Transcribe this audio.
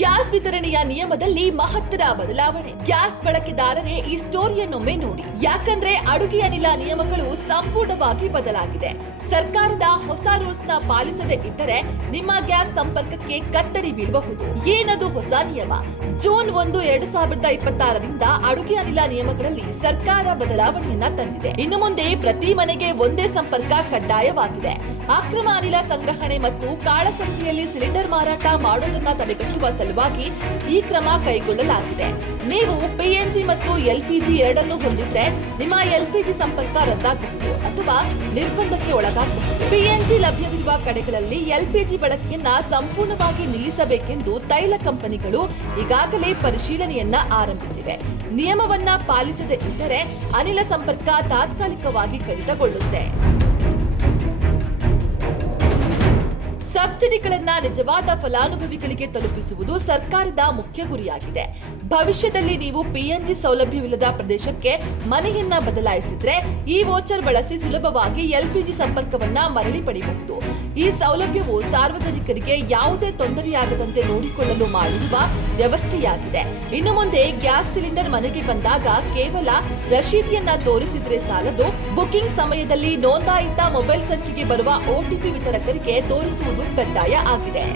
Gas ವಿತರಣೆಯ ನಿಯಮದಲ್ಲಿ ಮಹತ್ತರ ಬದಲಾವಣೆ. ಗ್ಯಾಸ್ ಬಳಕೆದಾರರೇ ಈ ಸ್ಟೋರಿಯನ್ನೊಮ್ಮೆ ನೋಡಿ, ಯಾಕಂದ್ರೆ ಅಡುಗೆ ಅನಿಲ ನಿಯಮಗಳು ಸಂಪೂರ್ಣವಾಗಿ ಬದಲಾಗಿದೆ. ಸರ್ಕಾರದ ಹೊಸ ರೂಲ್ಸ್ ನ ಪಾಲಿಸದೇ ಇದ್ದರೆ ನಿಮ್ಮ ಗ್ಯಾಸ್ ಸಂಪರ್ಕಕ್ಕೆ ಕತ್ತರಿ ಬೀಳಬಹುದು. ಏನದು ಹೊಸ ನಿಯಮ? ಜೂನ್ 1, 2026ರಿಂದ ಅಡುಗೆ ಅನಿಲ ನಿಯಮಗಳಲ್ಲಿ ಸರ್ಕಾರ ಬದಲಾವಣೆಯನ್ನ ತಂದಿದೆ. ಇನ್ನು ಮುಂದೆ ಪ್ರತಿ ಮನೆಗೆ ಒಂದೇ ಸಂಪರ್ಕ ಕಡ್ಡಾಯವಾಗಿದೆ. ಅಕ್ರಮ ಅನಿಲ ಸಂಗ್ರಹಣೆ ಮತ್ತು ಕಾಳಸಂತೆಯಲ್ಲಿ ಸಿಲಿಂಡರ್ ಮಾರಾಟ ಮಾಡೋದನ್ನ ತಡೆಗಟ್ಟುವ ಸಲುವಾಗಿ ಈ ಕ್ರಮ ಕೈಗೊಳ್ಳಲಾಗಿದೆ. ನೀವು ಪಿಎನ್ಜಿ ಮತ್ತು ಎಲ್ಪಿಜಿ ಎರಡನ್ನೂ ಹೊಂದಿದ್ರೆ ನಿಮ್ಮ ಎಲ್ಪಿಜಿ ಸಂಪರ್ಕ ರದ್ದಾಗಬಹುದು ಅಥವಾ ನಿರ್ಬಂಧಕ್ಕೆ ಒಳಗಾಗಬಹುದು. ಪಿಎನ್ಜಿ ಲಭ್ಯವಿರುವ ಕಡೆಗಳಲ್ಲಿ ಎಲ್ಪಿಜಿ ಬಳಕೆಯನ್ನ ಸಂಪೂರ್ಣವಾಗಿ ನಿಲ್ಲಿಸಬೇಕೆಂದು ತೈಲ ಕಂಪನಿಗಳು ಈಗಾಗಲೇ ಪರಿಶೀಲನೆಯನ್ನ ಆರಂಭಿಸಿವೆ. ನಿಯಮವನ್ನ ಪಾಲಿಸದೇ ಇದ್ದರೆ ಅನಿಲ ಸಂಪರ್ಕ ತಾತ್ಕಾಲಿಕವಾಗಿ ಕಡಿತಗೊಳ್ಳುತ್ತೆ. ಸಬ್ಸಿಡಿಗಳನ್ನ ನಿಜವಾದ ಫಲಾನುಭವಿಗಳಿಗೆ ತಲುಪಿಸುವುದು ಸರ್ಕಾರದ ಮುಖ್ಯ ಗುರಿಯಾಗಿದೆ. ಭವಿಷ್ಯದಲ್ಲಿ ನೀವು ಪಿಎನ್ಜಿ ಸೌಲಭ್ಯವಿಲ್ಲದ ಪ್ರದೇಶಕ್ಕೆ ಮನೆಯನ್ನ ಬದಲಾಯಿಸಿದ್ರೆ ಈ ವೋಚರ್ ಬಳಸಿ ಸುಲಭವಾಗಿ ಎಲ್ಪಿಜಿ ಸಂಪರ್ಕವನ್ನ ಮರಳಿ ಪಡೆಯಬಹುದು. ಈ ಸೌಲಭ್ಯವು ಸಾರ್ವಜನಿಕರಿಗೆ ಯಾವುದೇ ತೊಂದರೆಯಾಗದಂತೆ ನೋಡಿಕೊಳ್ಳಲು ಮಾಡಿರುವ ವ್ಯವಸ್ಥೆಯಾಗಿದೆ. ಇನ್ನು ಮುಂದೆ ಗ್ಯಾಸ್ ಸಿಲಿಂಡರ್ ಮನೆಗೆ ಬಂದಾಗ ಕೇವಲ ರಶೀದಿಯನ್ನ ತೋರಿಸಿದ್ರೆ ಸಾಲದು. ಬುಕಿಂಗ್ ಸಮಯದಲ್ಲಿ ನೋಂದಾಯಿತ ಮೊಬೈಲ್ ಸಂಖ್ಯೆಗೆ ಬರುವ OTP ವಿತರಕರಿಗೆ ತೋರಿಸುವುದು ಕಡ್ಡಾಯ ಆಗಿದೆ.